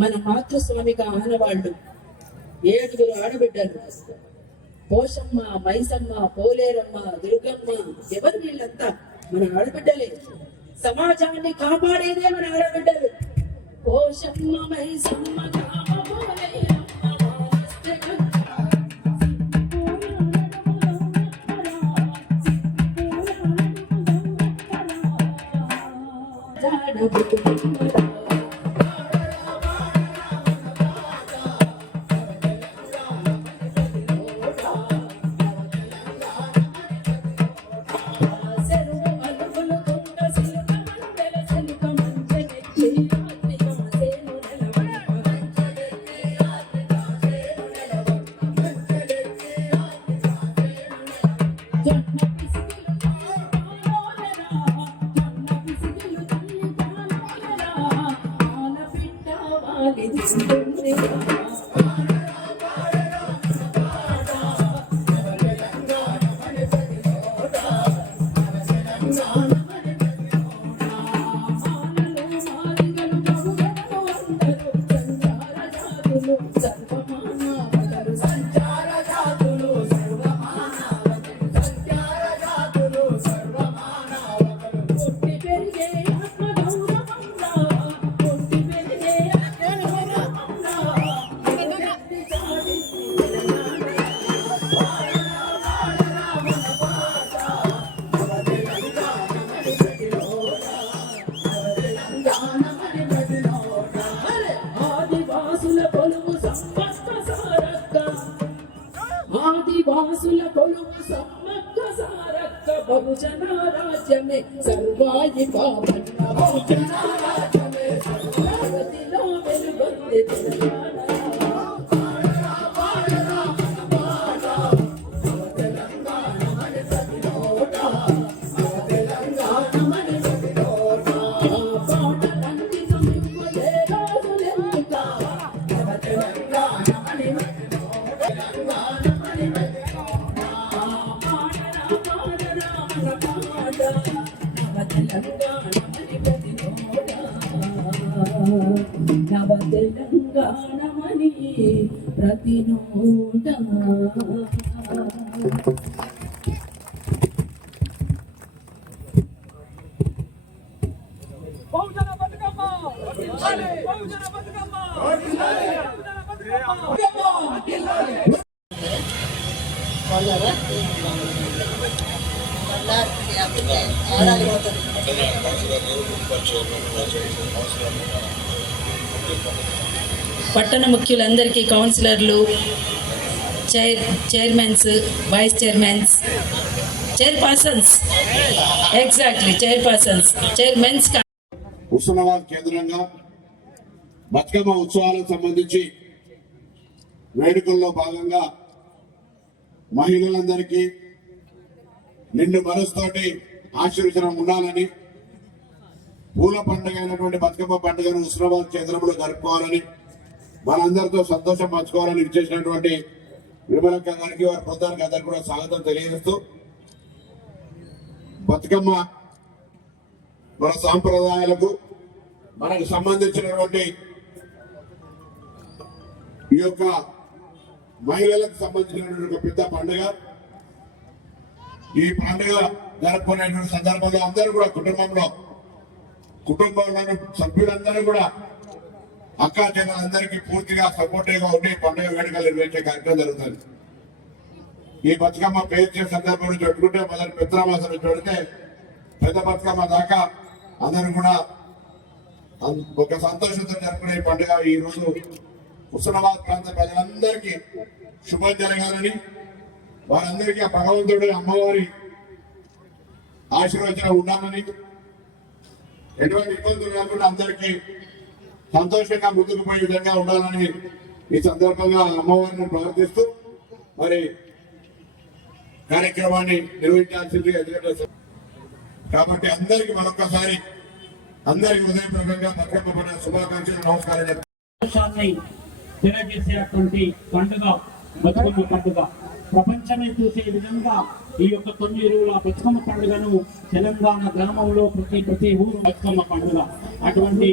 మన మాతృస్వామికి ఆనవాళ్ళు 7 ఆడబిడ్డలు. పోషమ్మ, మైసమ్మ, పోలేరమ్మ, దుర్గమ్మ, ఎవరు వీళ్ళంతా? మన ఆడబిడ్డలే. సమాజాన్ని కాపాడేదే మన ఆడబిడ్డలు. పోషమ్మ, మైసమ్మ, ఆదివాసుల కొలువు సమ్మక్క సారక్క బహుజన రాజ్యమే సర్వాయి పావన బహుజన రాజ్యమే సర్వతిలో వెలుగొందే తెలంగాణ. నవ తెలంగాణమని ప్రతి నోట. బహుజన బతుకమ్మ, బహుజన బతుకమ్మ. పట్టణ ముఖ్యులందరికీ, కౌన్సిలర్లు, chairmans, vice chairmans, chairpersons, exactly chairpersons, chairmans. Husnabad కేంద్రంగా బతుకమ్మ ఉత్సవాలకు సంబంధించి వేడుకల్లో భాగంగా మహిళలందరికీ నిండు మనసుతోటి ఆశీర్వచనం ఉండాలని, పూల పండుగ అయినటువంటి బతుకమ్మ పండుగను హుస్నాబాద్ కేంద్రంలో జరుపుకోవాలని, మనందరితో సంతోషం పంచుకోవాలని ఇచ్చేసినటువంటి విమలక్క గారికి, వారి బృందానికి అందరికీ కూడా స్వాగతం తెలియజేస్తూ, బతుకమ్మ మన సాంప్రదాయాలకు మనకు సంబంధించినటువంటి ఈ యొక్క మహిళలకు సంబంధించినటువంటి ఒక పెద్ద పండుగ. ఈ పండుగ జరుపుకునేటువంటి సందర్భంలో అందరూ కూడా కుటుంబంలోని సభ్యులందరూ కూడా అక్కా చెల్లెలందరికీ పూర్తిగా సపోర్టివ్ గా ఉండి పండుగ వేడుకలు నిర్వహించే కార్యక్రమం జరుగుతుంది. ఈ బతుకమ్మ పేరు చేసే సందర్భం నుంచి పెట్టుకుంటే మొదటి మిత్రమాసం నుంచి పెడితే పెద్ద బతుకమ్మ దాకా అందరూ కూడా ఒక సంతోషంతో జరుపుకునే పండుగ. ఈ రోజు హుస్నాబాద్ ప్రాంత ప్రజలందరికీ శుభం జరగాలని, వారందరికీ ఆ భగవంతుడు అమ్మవారి ఆశీర్వచనం ఉండాలని, ఎటువంటి ఇబ్బందులు లేకుండా అందరికీ సంతోషంగా ముందుకు పోయే విధంగా ఉండాలని ఈ సందర్భంగా అమ్మవారిని ప్రార్థిస్తూ మరి కార్యక్రమాన్ని నిర్వహించాల్సింది. కాబట్టి అందరికీ మరొకసారి అందరికీ హృదయపూర్వకంగా బతుకమ్మ పండుగ శుభాకాంక్షలు, నమస్కారం. తెలియజేసేటువంటి పండుగ బతుకమ్మ పండుగ. ప్రపంచమే చూసే విధంగా ఈ యొక్క 9 రోజుల బతుకమ్మ పండుగను తెలంగాణ గ్రామంలో ప్రతి ఊరు బతుకమ్మ పండుగ. అటువంటి